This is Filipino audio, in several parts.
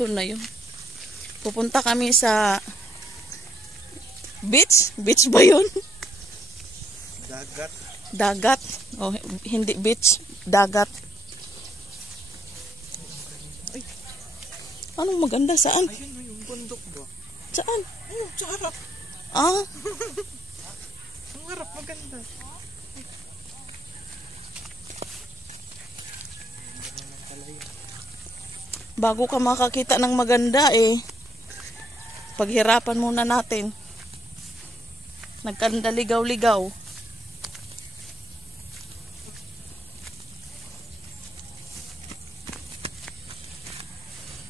Andun na yun. Pupunta kami sa beach. Beach ba yun? Dagat. Dagat. Oh, hindi beach. Dagat. Ay. Anong maganda? Saan? Ayun na yung bundok ba? Saan? Oh, sa harap. Ah? Ang harap maganda. Bago ka makakita ng maganda paghirapan muna natin. Nagkandaligaw-ligaw.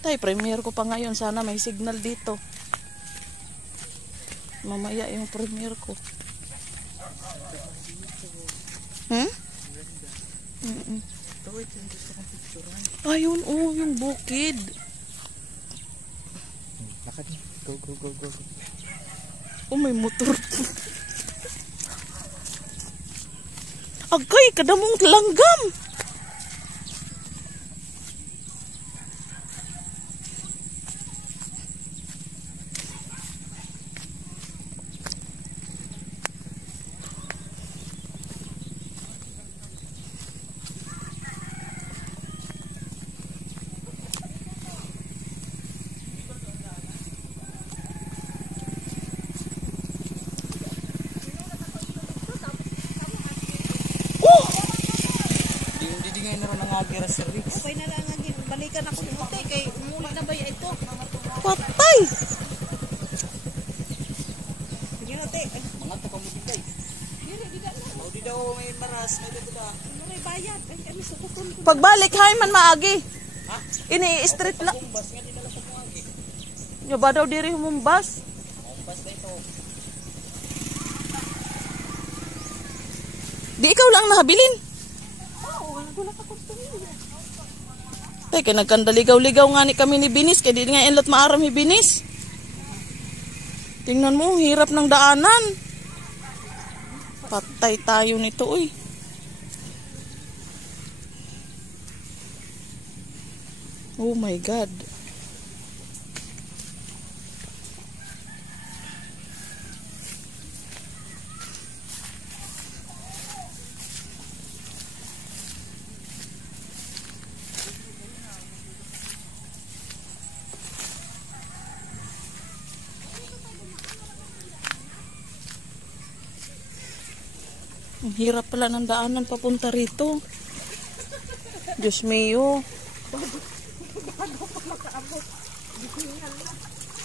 Tay, premiere ko pa ngayon. Sana may signal dito. Mamaya yung premiere ko. Ayun, oh, yung bukid. Lakad na. Go, go, go, go. Oh, may motor. Agay, kadamong langgam. Okay na lang nga, balikan ako ni Ute kay umuli na ba ito? Patay! Sige na, Ute. Mga to pamutintay. Di na. O, di daw may maras. May dito da. Ano may bayad? Ay, kami sukukon ko. Pagbalik, hay man maagi. Ha? Ini-street lang. Kumbas nga din nala sa kumagi. Yung ba daw diri humumbas? Kumbas na ito. Di ikaw lang nahabilin. Oo, nagulat ako sa inyo. Kaya nagkandaligaw-ligaw nga ni kami ni Binis. Kaya di nga inlot maaram ni Binis. Tingnan mo, hirap ng daanan. Patay tayo nito, uy. Oh my God. Ang hirap pala ng daanan papunta rito. Diyos mio.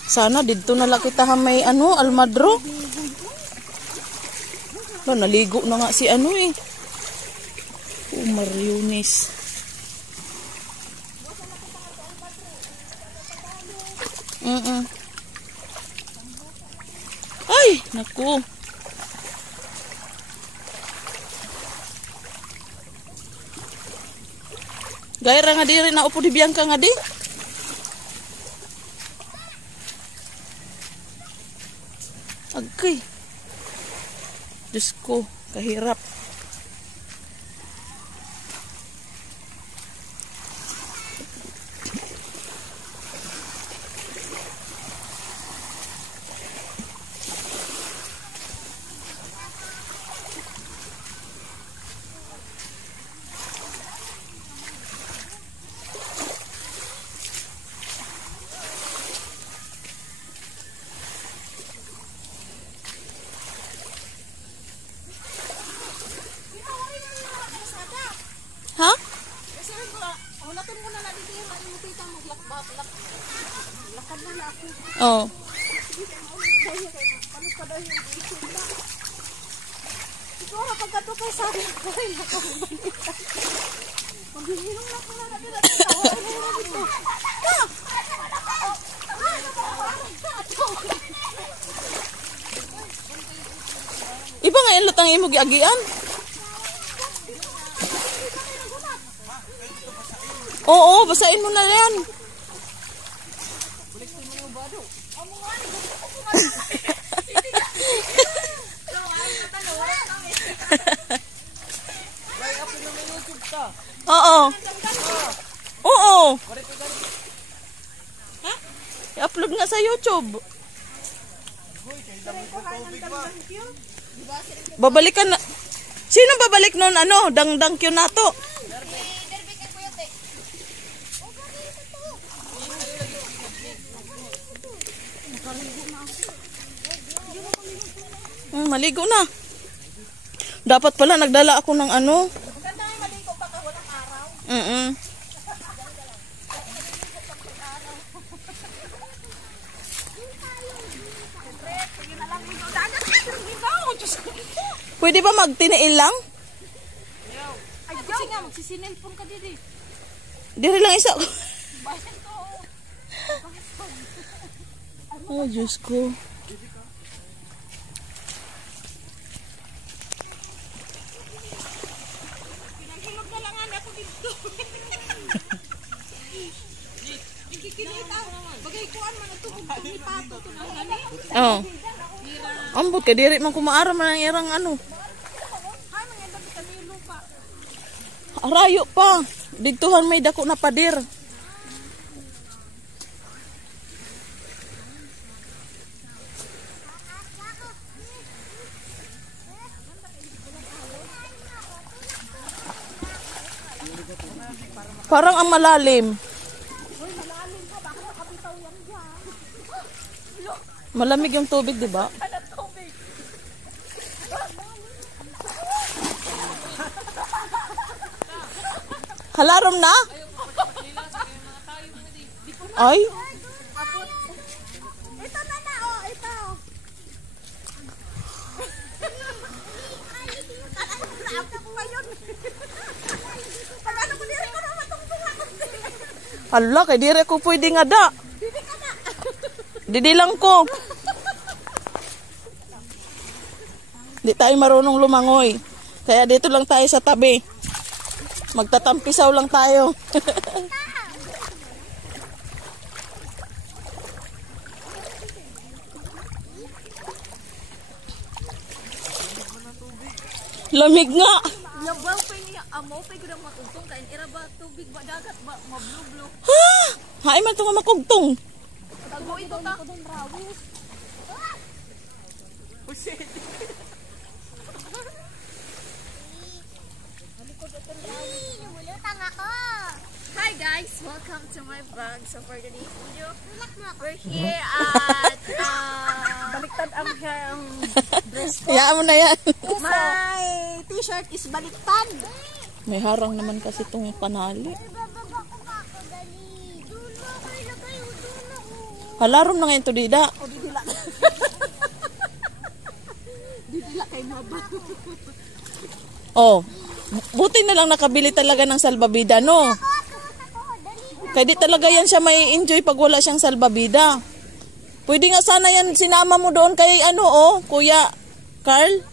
Sana dito na lang kita may almadro. Ba, naligo na nga si Oh, Mariones. Ay, naku. Gaira nga diri na upo di Bianca nga di. Agay. Diyos ko, kahirap. Ha? Unatin mo na natin yung malimutita maglakbak. Lakad na na ako. Oh. Paano pa daw yung isip na? Siguro pagkato kay sabi ko ay nakakumanita. Maghihinong na pala natin at tawain mo na dito. Iba nga yung lutang imog agian. Oo, basahin mo na yan. Oo. Oo. na sa YouTube. Babalikan na. Sino babalik nun? Ano? Dangdang Q na to. Maligo na. Dapat pala nagdala ako ng ano. Maganda nga maligo baka walang araw. Sige na lang ligo. Dagat ka ng ligaw. Diyos ko. Pwede ba magtiniil lang? Ay, kasi nga, magsisinilpon ka dito. Diri lang isa. Bayan ko. Oh, Diyos ko. Pinanghilog na lang ako dito. Ikikinita. Bagay kuan man ito. Tumipato. Tunangani. Oh. Ambot ka diri man kumaaram na ng irang ano. Ha, nangyayari sa Camilo pa. Arayo pa. Dituhan may dako na padir. Parang ang malalim. Malamig yung tubig, di ba? Halarom na? Ay? Ito na na, oh, ito. Ano ko ngayon? Pag ano ko dito ko na matungtungan ko. Hala, kay dire ko pwede nga da. Didi ka na. Didi lang ko. Di tayo marunong lumangoy. Kaya dito lang tayo sa tabi. Magtatampisaw lang tayo. Lamig nga. Labaw pa niya, amo pa ko na matungtong kain ira ba tubig ba dagat ba mablublo. Ha? Hay man ito nga makugtong. Tago ito ta. Rawis. Hi guys, welcome to my vlog. So for today's video, we're here at baliktad ang dress ko. Hayaan mo na yan. My t-shirt is baliktad. May harang naman kasi itong panali. Halarom na ngayon to, Dida. O didila. Didila kay Maba. Oh, buti na lang nakabili talaga ng salbabida, no? Kaya di talaga yan siya may enjoy pag wala siyang salbabida. Pwede nga sana yan sinama mo doon kay ano, oh, Kuya Carl.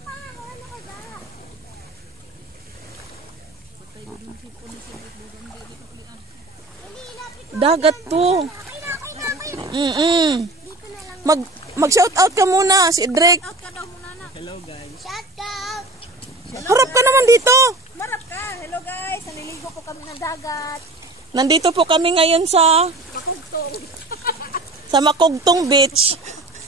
Dagat to. Mag-shout out ka muna, si Drake. Out ka daw muna na. Hello guys. Shout out. Harap ka naman dito. Marap ka. Hello guys. Naliligo po kami ng dagat. Nandito po kami ngayon sa Makugtong. Makugtong Beach.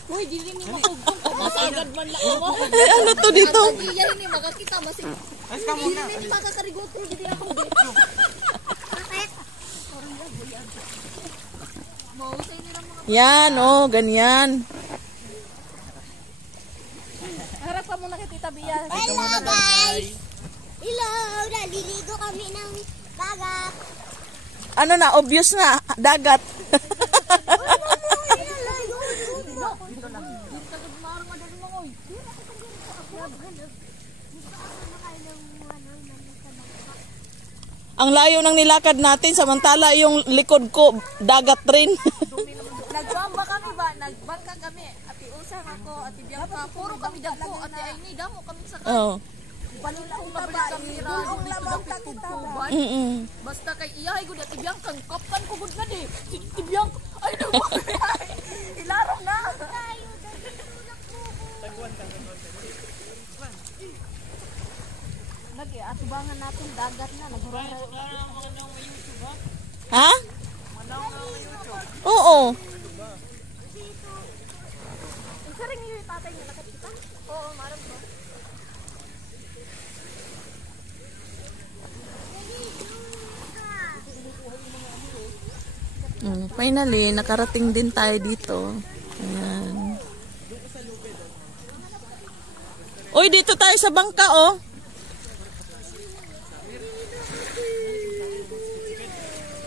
Uy, dili ni makugtong. Masagad man lang ako. Ay, ano to dito? Hindi yan ni makakita. Masig. Dili ni makakarigot. Dili ako. Bakit? Mausay nila mga. Yan, oh, ganyan. Harap ka muna kay Tita Bia. Hello guys! Hello! Naliligo kami ng dagat. Ano na, obvious na, dagat. Ang layo ng nilakad natin, samantala yung likod ko, dagat rin. Nagbamba kami ba? Nagbangka kami. Ati Usang ako, Ati Bianca. Puro kami dagpo. Ati Aini, damo kami sa kan. Oh. Balilong na ba? Dulong lamang takitaban. Basta kay iyahay gud Ati Bianca. Kapan ko gud na di. Ati Bianca. Ay, naman. Ilarong na. Atubangan natin dagat na. Ha? Oo. tatay niya nakikita? Oo, marang ko. Finally, nakarating din tayo dito. Ayan. Uy, dito tayo sa bangka, oh.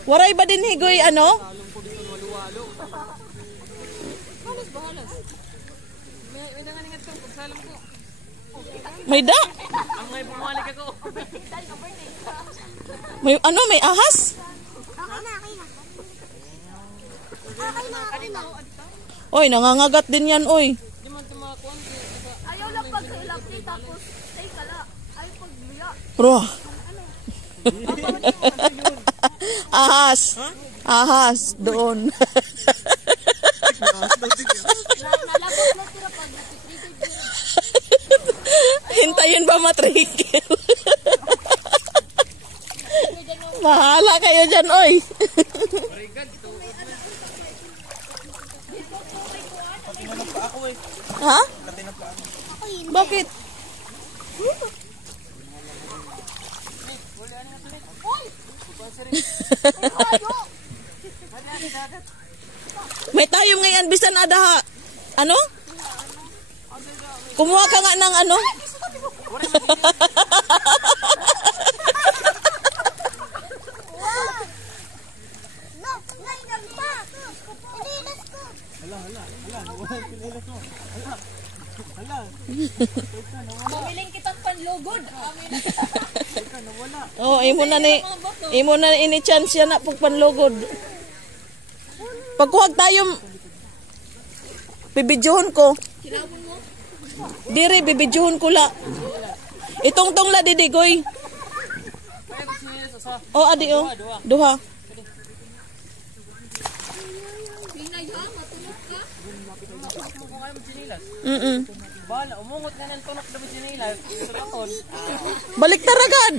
Waray ba din higoy, ano? May da? Ang ngay bumalik ako. May ano, may ahas? Oy, nangangagat din yan, oy. Ayaw lang pag ilapti tapos stay kala. Ay pagluya. Bro. Ahas. Ahas, doon. Nalabot lang tira pag trigger. Hintayin ba matrigil? Bahala kayo dyan, oy. Ha? Bakit? May tayo ngayon, bisan ada. Ano? Kumuha ka nga ng ano? Mamiling kitang panlugod. Oh, imo na ini chance yan na pag panlugod. Pagkuhag tayo, bibidyohon ko. Kinamon mo? Diri, bibidyohon ko la. Itong tong la didigoy. Oh, adi oh. Duha. Pinay ha, matulog ka. Bala, umungot nga ng tunok na sinilas. Sulaton. Balik taragad.